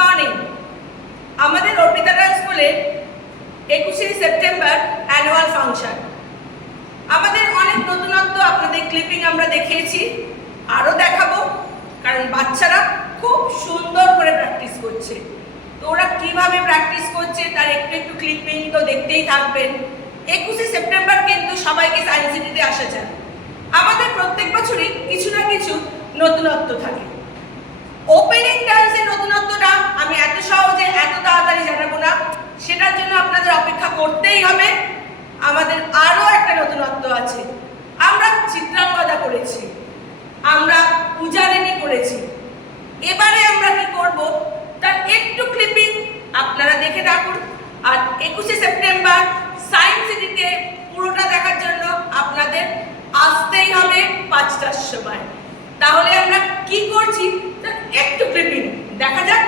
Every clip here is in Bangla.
মর্নিং। আমাদের অর্পিতা গার্লস স্কুলে 21শে সেপ্টেম্বর অ্যানুয়াল ফাংশন। আমাদের অনেক নতুনত্ব আপনাদের ক্লিপিং আমরা দেখিয়েছি, আরও দেখাবো, কারণ বাচ্চারা খুব সুন্দর করে প্র্যাকটিস করছে। তো ওরা কীভাবে প্র্যাকটিস করছে তার একটু একটু ক্লিপিং তো দেখতেই থাকবেন। 21শে সেপ্টেম্বর কিন্তু সবাইকে সায়েন্স সিটিতে আসা যায়। আমাদের প্রত্যেক বছরই কিছু না কিছু নতুনত্ব থাকে। ওপেনিং ডান্সের নতুনত্বটা আমি এত সহজে এত তাড়াতাড়ি জানাবো না, সেটার জন্য আপনাদের অপেক্ষা করতেই হবে। আমাদের আরও একটা নতুনত্ব আছে। আমরা চিত্রাঙ্গদা করেছি, আমরা পূজারিনী করেছি। এবারে আমরা কি করব তার একটু ক্লিপিং আপনারা দেখে থাকুন। আর 21শে সেপ্টেম্বর সায়েন্স সিটিতে পুরোটা দেখার জন্য আপনাদের আসতেই হবে 5টার সময়। তাহলে আমরা কি করছি তার একটু ক্লিপিং দেখা যাক।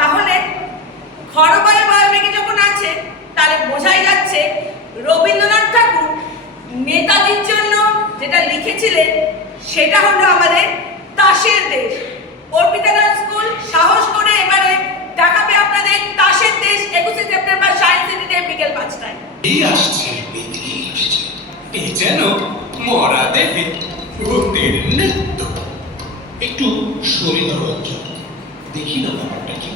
তাহলে ঘরবাড়ি বায়োমেকে যখন আছে তাহলে বোঝাই যাচ্ছে রবীন্দ্রনাথ ঠাকুর নেতাজির জন্য যেটা লিখেছিলেন সেটা হলো আমাদের তাসের দেশ। অর্পিতা গার্লস স্কুল সাহস করে এবারে দেখাবে আপনাদের তাসের দেশ 21শে সেপ্টেম্বর সায়েন্স সিটিতে বিকেল 5টায়। এই আসছে এই যেন মরা দেহে ভূতের নৃত্য। একটু শরীর রঞ্জন দেখি না ব্যাপারটা কি।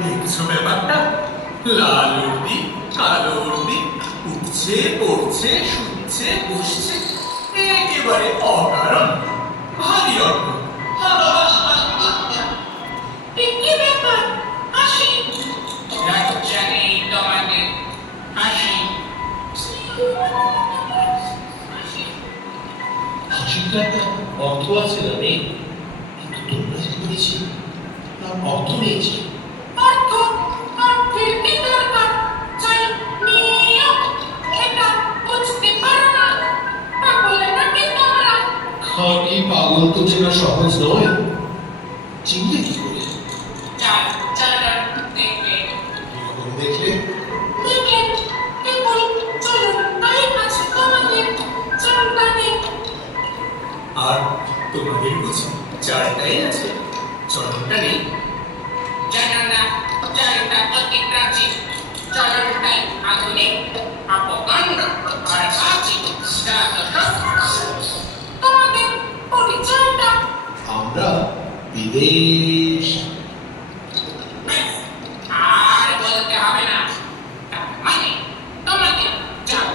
দেখছো ব্যাপারটা? লাল উর্দি কালো উর্দি উঠছে পড়ছে শুচ্ছে বসছে, একেবারে অকারণ ভারী অদ্ভুত। কি ব্যাপার? হাসি জানি তোমাদের হাসি হাসিটা একটা অর্থ আছে না নেই, কিন্তু তোমরা যে করেছি তার অর্থ নিয়েছি। অর্থ অর্থের কি দরকার? চাই নিয়ম, এটা বুঝতে পারো না? পাগল নাকি তোমরা? খাঁটি পাগল তো চেনা সহজ নয়, চিনলে কি করে? দেখলে এরকম দেখলে দেখলে কেবল চলুন তাই আছে তোমাদের চলতানে। আর তোমাদের বুঝি চারটাই আছে, চরণটা নেই। জানালা চারটা অতি প্রাচীন, চলনটাই আধুনিক, অপকাণ্ড আর প্রাচীন। তোমাদের পরিচয়টা আমরা বিদেশ। ব্যাস, আর বলতে হবে না। তার মানে তোমাকে যাও